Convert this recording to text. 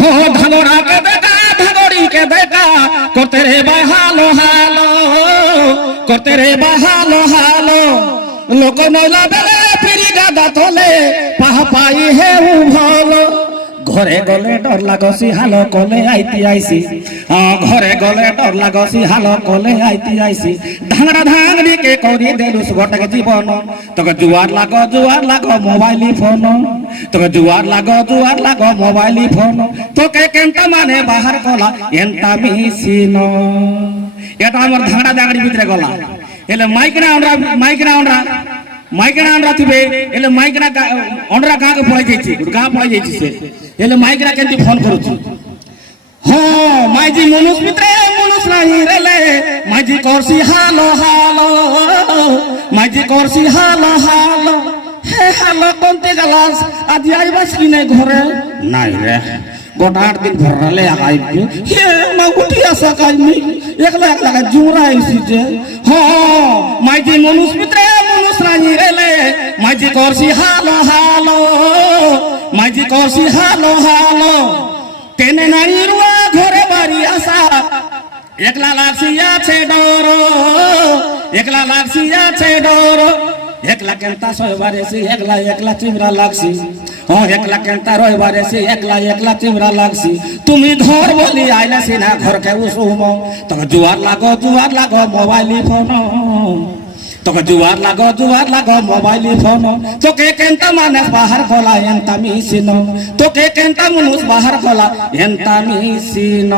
তো ধাগড়াকে দেখা ধাগড়িকে দেখা করতে রে বাহালো হালো করতে রে বাহালো হালো লোক নইলা বেলে ফিরি গাদা তোলে পাহা পাই হে ভালো ঘরে গলে ডর লাগসি হালো কলে আইতি আইসি ঘরে গলে ডর লাগসি হালো কলে আইতি আইসি ধাংড়া ধাংড়িকে করি দেলুস গোটাকে জীবন তোকে জুয়ার লাগো মোবাইলি ফোন তোকে জুয়ার লাগো মোবাইলি ফোন তোকে কেনটা মানে বাহার কলা এনটা মিছিন এটা আমার ধাংড়া ধাংড়ি ভিতরে গলা এলে মাইকনা আমরা থিবে এলে মাইকনা অনরা গাঁকে পড়াই যাইছি গাঁ পড়াই যাইছি সে এলে মাইকনা কেনটি ফোন করুছি হ্যাঁ মাইজি মনুষ ভিতরে মনুষ নাই রেলে মাইজি করছি হালো হালো মাইজি করছি হালো হালো হে হালো কোনতে গেলাস আজ আইবাস কি নাই ঘরে নাই রে গোটা 8 দিন ভরালে আইবি হে মা উঠি আসা কাইনি একলা একলা জুরা আইছি যে হ্যাঁ মাইজি মনুষ ভিতরে মনুষ নাই রেলে মাইজি করছি হালো হালো মাইজি করছি হালো হালো তেনে নাই রুয়া ঘরে বাড়ি আসা একলা লাগছি আছে ডর একলা লাগছি আছে ডর একলা কেনতা সইবারে সে একলা একলা চিমরা লাগছি একলা কেনতা রইবারে সে একলা একলা চিমরা লাগছি তুমি ঘর বলি আইলা সিনা ঘর কে উসুম তোকে জুয়ার লাগো মোবাইলি ফোন তোকে জুয়ার লাগো মোবাইলি ফোন তোকে কেনতা মানুষ বাহার গলা এনতা মিছিন তোকে কেনতা মানুষ বাহার গলা এনতা মিছিন